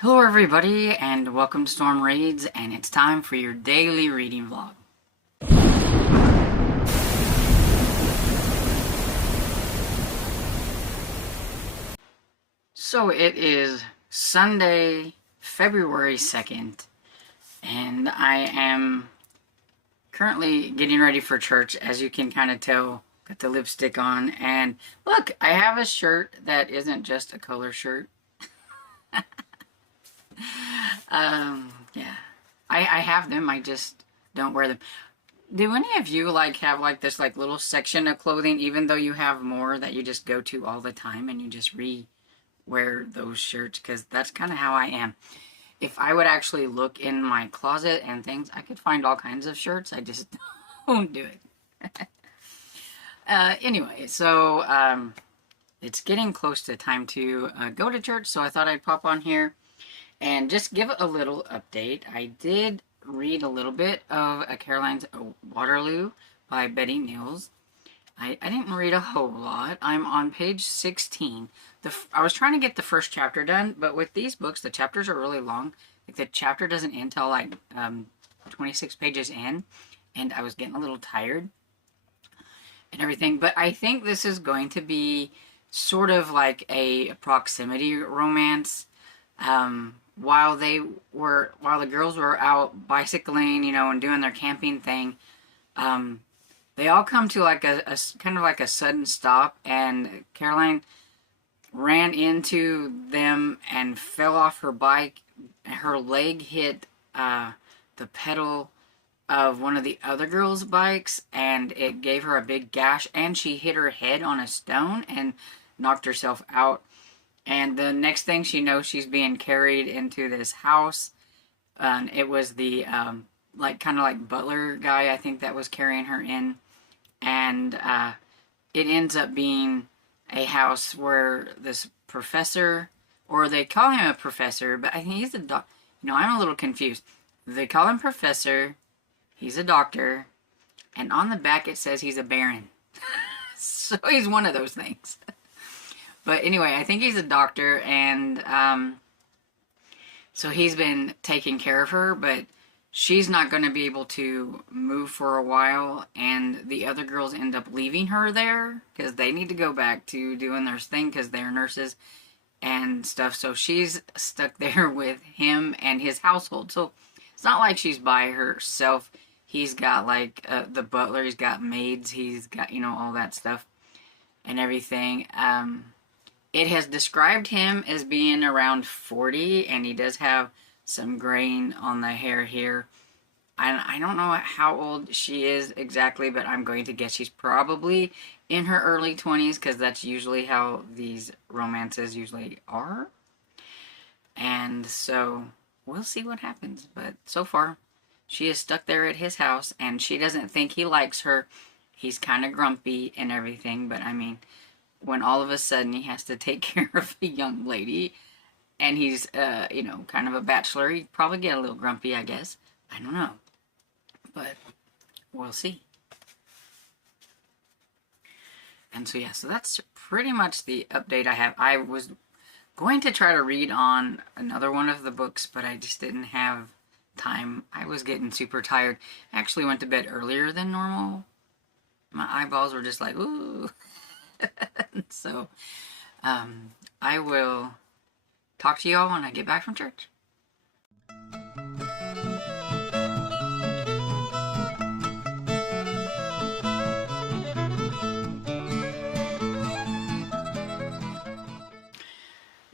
Hello everybody and welcome to Storm Raids, and it's time for your daily reading vlog. So it is Sunday, February 2nd, and I am currently getting ready for church. As you can kind of tell, got the lipstick on, and look, I have a shirt that isn't just a color shirt. Yeah, I have them, I just don't wear them. Do any of you have this little section of clothing, even though you have more that you just go to all the time and you just re-wear those shirts? Because that's kind of how I am. If I would actually look in my closet and things, I could find all kinds of shirts. I just don't do it. Anyway, so it's getting close to time to go to church, so I thought I'd pop on here and just give a little update. I did read a little bit of Caroline's Waterloo by Betty Niels. I didn't read a whole lot. I'm on page 16. I was trying to get the first chapter done, but with these books, the chapters are really long. Like, the chapter doesn't end till 26 pages in, and I was getting a little tired and everything. But I think this is going to be sort of like a proximity romance. While the girls were out bicycling, and doing their camping thing, they all come to like a kind of like a sudden stop, and Caroline ran into them and fell off her bike. Her leg hit the pedal of one of the other girls' bikes, and it gave her a big gash, and she hit her head on a stone and knocked herself out. And the next thing she knows, she's being carried into this house. It was the kind of like butler guy, I think, that was carrying her in. And it ends up being a house where this professor, or they call him a professor, but I think he's a doc. I'm a little confused. They call him professor. He's a doctor. And on the back it says he's a baron. So he's one of those things. But anyway, I think he's a doctor, and so he's been taking care of her, but she's not going to be able to move for a while, and the other girls end up leaving her there because they need to go back to doing their thing because they're nurses and stuff. So she's stuck there with him and his household. So it's not like she's by herself. He's got the butler, he's got maids, he's got, all that stuff and everything. It has described him as being around 40, and he does have some graying on the hair here. I don't know how old she is exactly, but I'm going to guess she's probably in her early 20s, because that's usually how these romances usually are. And so we'll see what happens. But so far, she is stuck there at his house, and she doesn't think he likes her. He's kind of grumpy and everything, but I mean, when all of a sudden he has to take care of a young lady, and he's, kind of a bachelor, he'd probably get a little grumpy, I guess. I don't know. But we'll see. And so, yeah, so that's pretty much the update I have. I was going to try to read on another one of the books, but I just didn't have time. I was getting super tired. I actually went to bed earlier than normal. My eyeballs were just like, ooh. So, I will talk to y'all when I get back from church.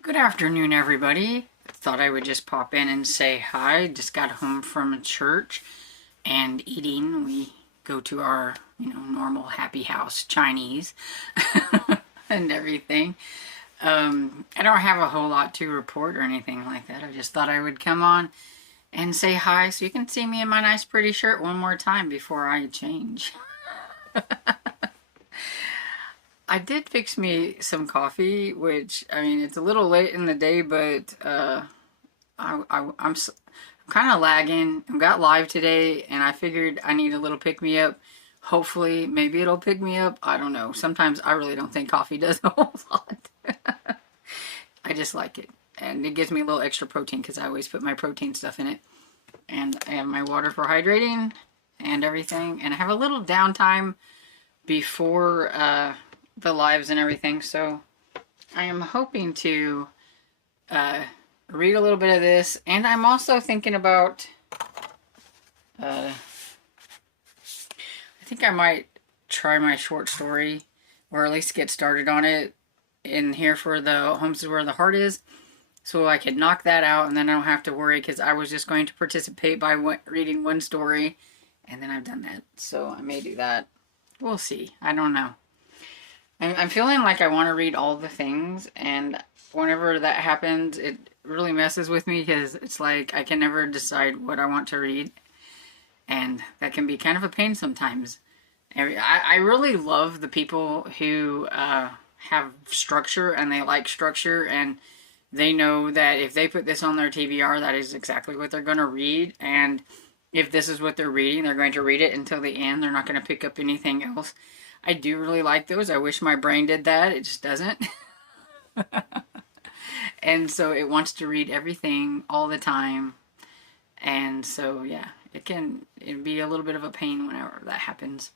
Good afternoon, everybody. Thought I would just pop in and say hi. Just got home from church and eating. We go to our, normal happy house Chinese and everything. I don't have a whole lot to report or anything like that. I just thought I would come on and say hi so you can see me in my nice pretty shirt one more time before I change. I did fix me some coffee, which, I mean, it's a little late in the day, but I'm kind of lagging. I got live today, and I figured I need a little pick-me-up. Hopefully, maybe it'll pick me up. I don't know. Sometimes I really don't think coffee does a whole lot. I just like it. and it gives me a little extra protein because I always put my protein stuff in it. And I have my water for hydrating and everything. And I have a little downtime before the lives and everything. So I am hoping to read a little bit of this. And I'm also thinking about, I think I might try my short story, or at least get started on it in here for the Homes is Where the Heart Is. So I could knock that out, and then I don't have to worry, because I was just going to participate by reading one story, and then I've done that. So I may do that. We'll see. I don't know. I'm feeling like I want to read all the things, and whenever that happens, it really messes with me, because it's like I can never decide what I want to read, and that can be kind of a pain sometimes. I really love the people who have structure, and they like structure, and they know that if they put this on their TBR, that is exactly what they're going to read. And if this is what they're reading, they're going to read it until the end. They're not going to pick up anything else. I do really like those. I wish my brain did that. It just doesn't. And so it wants to read everything all the time. And so, yeah, it'd be a little bit of a pain whenever that happens.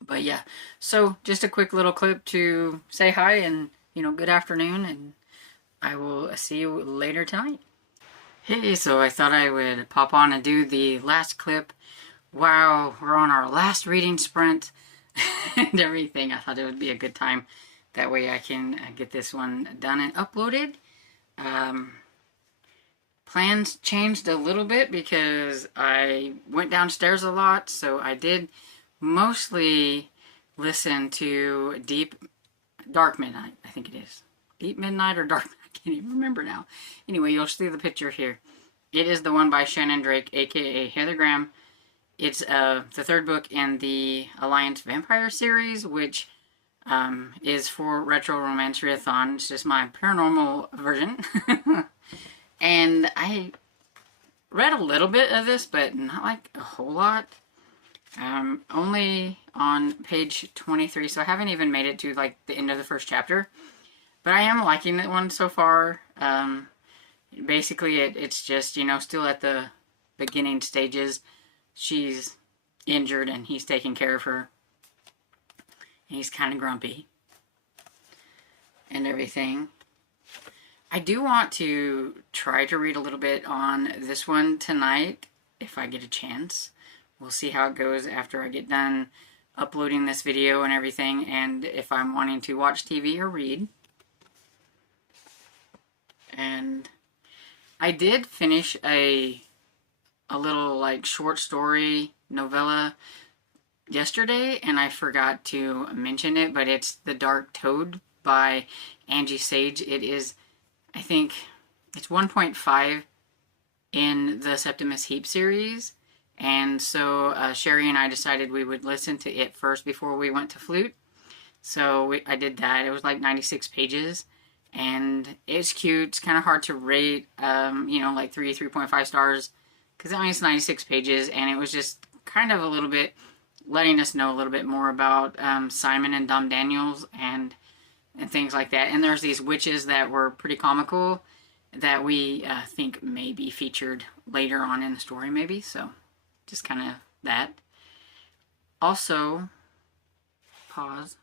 But yeah, so just a quick little clip to say hi and, good afternoon, and I will see you later tonight. Hey, so I thought I would pop on and do the last clip while we're on our last reading sprint and everything. I thought it would be a good time. That way I can get this one done and uploaded. Plans changed a little bit because I went downstairs a lot, so I did mostly listen to Dark Midnight, I think it is. Deep Midnight or Dark Midnight, I can't even remember now. Anyway, you'll see the picture here. It is the one by Shannon Drake, aka Heather Graham. It's the third book in the Alliance Vampire series, which is for Retro Romance Readathon. It's just my paranormal version. And I read a little bit of this, but not like a whole lot. Only on page 23, so I haven't even made it to like the end of the first chapter. But I am liking that one so far. Basically, it's just, still at the beginning stages. She's injured and he's taking care of her. He's kind of grumpy and everything. I do want to try to read a little bit on this one tonight, if I get a chance. We'll see how it goes after I get done uploading this video and everything, and if I'm wanting to watch TV or read. And I did finish a little like short story novella yesterday, and I forgot to mention it, but it's The Dark Toad by Angie Sage. It is, I think, it's 1.5 in the Septimus Heap series. And so Sherry and I decided we would listen to it first before we went to Flute. So I did that. It was like 96 pages. And it's cute. It's kind of hard to rate, like 3.5 stars. Because I mean, it's 96 pages. And it was just kind of a little bit letting us know a little bit more about Simon and Dom Daniels and things like that. And there's these witches that were pretty comical that we think may be featured later on in the story, maybe. So just kind of that. Also, pause.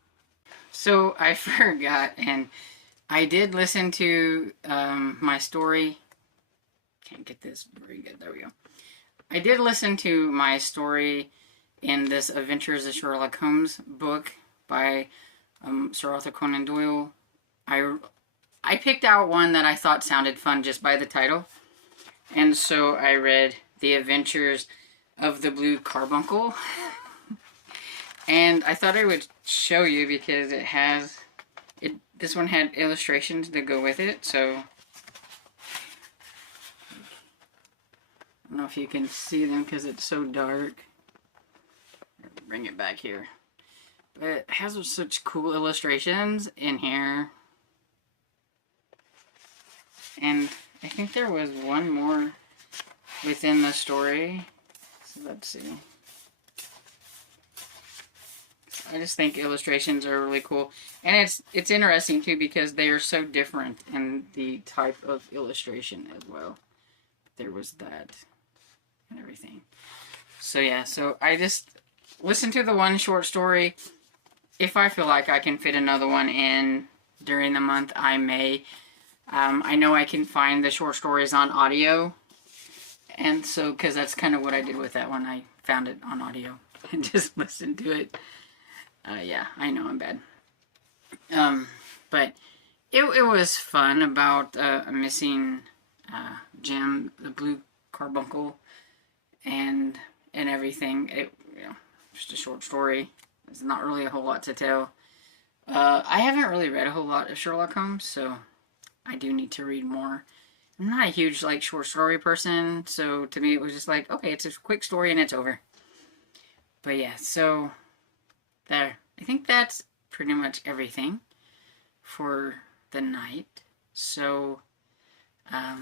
So I forgot, and I did listen to my story. Can't get this very good. There we go. I did listen to my story in this Adventures of Sherlock Holmes book by Sir Arthur Conan Doyle. I picked out one that I thought sounded fun just by the title. And so I read The Adventures of the Blue Carbuncle. And I thought I would show you because this one had illustrations to go with it, so I don't know if you can see them because it's so dark. Bring it back here. But it has such cool illustrations in here. And I think there was one more within the story. So let's see. I just think illustrations are really cool, and it's interesting too because they are so different in the type of illustration as well. There was that and everything. So yeah, so I just listen to the one short story. If I feel like I can fit another one in during the month, I may. I know I can find the short stories on audio, and so because that's kind of what I did with that one. I found it on audio and just listened to it. Yeah, I know I'm bad. But it was fun about a missing gem, the blue carbuncle, and everything. Just a short story. There's not really a whole lot to tell. I haven't really read a whole lot of Sherlock Holmes, so I do need to read more. I'm not a huge like short story person, so to me it was just like, okay, it's a quick story and it's over. But yeah, so there. I think that's pretty much everything for the night. So I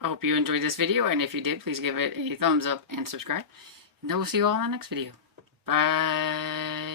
hope you enjoyed this video, and if you did, please give it a thumbs up and subscribe. And I will see you all in the next video. Bye.